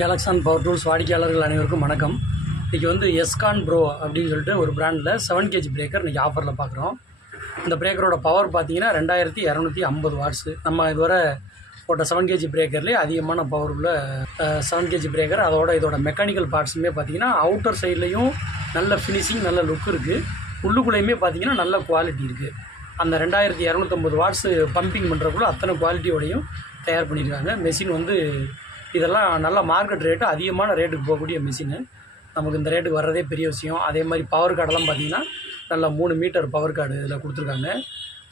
கேலக்ஸான் power tools வாடிக்கையாளர்கள் அனைவருக்கும் வணக்கம். இன்றைக்கி வந்து எஸ்கான் ப்ரோ அப்படின்னு சொல்லிட்டு ஒரு பிராண்டில் 7 kg பிரேக்கர் இன்றைக்கி ஆஃபரில் பார்க்குறோம். இந்த பிரேக்கரோட பவர் பார்த்தீங்கன்னா 2250 வாட்ஸு. நம்ம இதுவரை போட்ட 7 kg பிரேக்கர்லேயே அதிகமான பவர் உள்ள 7 kg பிரேக்கர். இதோட மெக்கானிக்கல் பார்ட்ஸுமே பார்த்தீங்கன்னா அவுட்டர் சைட்லேயும் நல்ல ஃபினிஷிங், நல்ல லுக் இருக்குது. உள்ளுக்குள்ளேயுமே பார்த்தீங்கன்னா நல்ல குவாலிட்டி இருக்குது. அந்த 2250 வாட்ஸு பம்பிங் பண்ணுறக்குள்ள அத்தனை குவாலிட்டியோடையும் தயார் பண்ணியிருக்காங்க. மெஷின் வந்து இதெல்லாம் நல்ல மார்க்கெட் ரேட்டு, அதிகமான ரேட்டுக்கு போகக்கூடிய மிஷினு. நமக்கு இந்த ரேட்டுக்கு வர்றதே பெரிய விஷயம். அதே மாதிரி பவர் கார்டெல்லாம் பார்த்திங்கன்னா நல்லா 3 மீட்டர் பவர் கார்டு இதில் கொடுத்துருக்காங்க.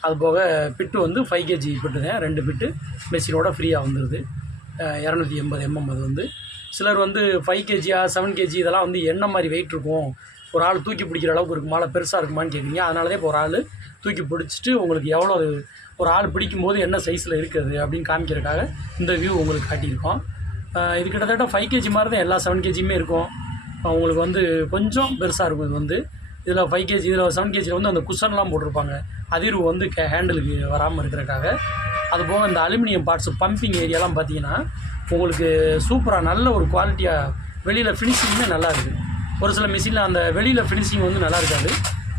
அது போக பிட்டு வந்து 5 kg பிட்டு தான், 2 பிட்டு மெஷினோட ஃப்ரீயாக வந்துடுது. 280 mm. அது வந்து சிலர் வந்து 5 kg 7 kg இதெல்லாம் வந்து என்ன மாதிரி வெயிட் இருக்கும், ஒரு ஆள் தூக்கி பிடிக்கிற அளவுக்கு இருக்குமா, பெருசாக இருக்குமான்னு கேட்குறீங்க. அதனால தான் இப்போ ஒரு ஆள் தூக்கி பிடிச்சிட்டு உங்களுக்கு எவ்வளோ ஒரு ஆள் பிடிக்கும்போது என்ன சைஸில் இருக்குது அப்படின்னு காமிக்கிறதுக்காக இந்த வியூ உங்களுக்கு காட்டியிருக்கோம். இது கிட்டத்தட்ட 5 kg மாதிரி தான் எல்லா 7 kgமே இருக்கும். உங்களுக்கு வந்து கொஞ்சம் பெருசாக இருக்கும். இது வந்து இதில் 5 kg, இதில் 7 kg வந்து அந்த குஷன்லாம் போட்டிருப்பாங்க, அதிர்வு வந்து ஹேண்டிலுக்கு வராமல் இருக்கிறதுக்காக. அதுபோக இந்த அலுமினியம் பார்ட்ஸு பம்பிங் ஏரியாலாம் பார்த்தீங்கன்னா உங்களுக்கு சூப்பராக நல்ல ஒரு குவாலிட்டியாக வெளியில் ஃபினிஷிங்குமே நல்லா இருக்குது. ஒரு சில மிஷினில் அந்த வெளியில் ஃபினிஷிங் வந்து நல்லா இருக்காது,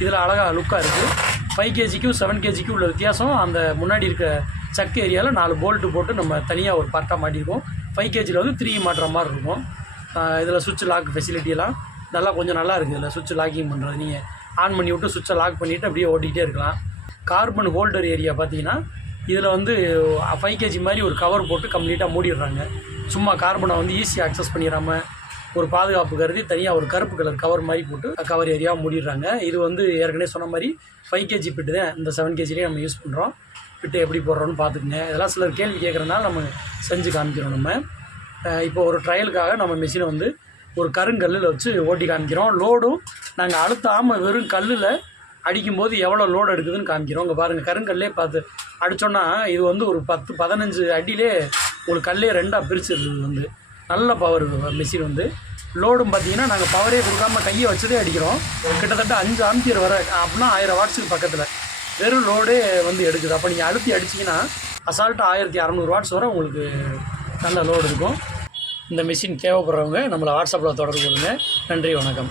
இதில் அழகாக லுக்காக இருக்குது. 5 kgக்கும் 7 kgக்கும் உள்ள வித்தியாசம், அந்த முன்னாடி இருக்க சக் ஏரியாவில் 4 போல்ட்டு போட்டு நம்ம தனியாக ஒரு பார்ட்டாக மாட்டியிருக்கோம். 5 kgயில் வந்து 3 மாட்டுற மாதிரி இருக்கும். இதில் சுவிட்ச் லாக் ஃபெசிலிட்டியெல்லாம் கொஞ்சம் நல்லா இருக்குது. இதில் சுவிட்ச் லாக்கிங் பண்ணுறது, நீங்கள் ஆன் பண்ணி விட்டு சுவிட்சை லாக் பண்ணிவிட்டு அப்படியே ஓட்டிகிட்டே இருக்கலாம். கார்பன் ஹோல்டர் ஏரியா பார்த்தீங்கன்னா இதில் வந்து 5 kg மாதிரி ஒரு கவர் போட்டு கம்ப்ளீட்டாக மூடிடுறாங்க. சும்மா கார்பனை வந்து ஈஸியாக அக்சஸ் பண்ணிடாமல் ஒரு பாதுகாப்பு கருதி தனியாக ஒரு கருப்பு கலர் கவர் மாதிரி போட்டு கவர் ஏரியாவை மூடிடுறாங்க. இது வந்து ஏற்கனவே சொன்ன மாதிரி 5 kg பிட்டு தான் இந்த 7 kgலேயே நம்ம யூஸ் பண்ணுறோம். பிட்டு எப்படி போடுறோன்னு பார்த்துக்குங்க. இதெல்லாம் சிலர் கேள்வி கேட்குறதுனால நம்ம செஞ்சு காமிக்கிறோம். நம்ம இப்போ ஒரு ட்ரையலுக்காக நம்ம மிஷினை வந்து ஒரு கருங்கல்லில் வச்சு ஓட்டி காமிக்கிறோம். லோடும் நாங்கள் அழுத்தாமல் வெறும் கல்லில் அடிக்கும்போது எவ்வளோ லோடு எடுக்குதுன்னு காமிக்கிறோம். இங்கே பாருங்கள், கருங்கல்லே பார்த்து அடித்தோன்னா இது வந்து ஒரு 10-15 அடியிலே ஒரு கல்லே 2ஆக பிரிச்சிருது. இது வந்து நல்ல பவர் மிஷின் வந்து. லோடும் பார்த்தீங்கன்னா நாங்கள் பவரே கொடுக்காமல் கையை வச்சதே அடிக்கிறோம். கிட்டத்தட்ட 5 ஆம்பியர் வர, அப்படின்னா 1000 வாட்ஸுக்கு பக்கத்தில் வெறும் லோடே வந்து எடுக்குது. அப்போ நீங்கள் அழுத்தி அடிச்சிங்கன்னா அசால்ட்டாக 1600 வாட்ஸ் வரை உங்களுக்கு நல்ல லோடு இருக்கும். இந்த மிஷின் தேவைப்படுறவங்க நம்மளை வாட்ஸ்அப்பில் தொடர்பு கொள்ளுங்கள். நன்றி, வணக்கம்.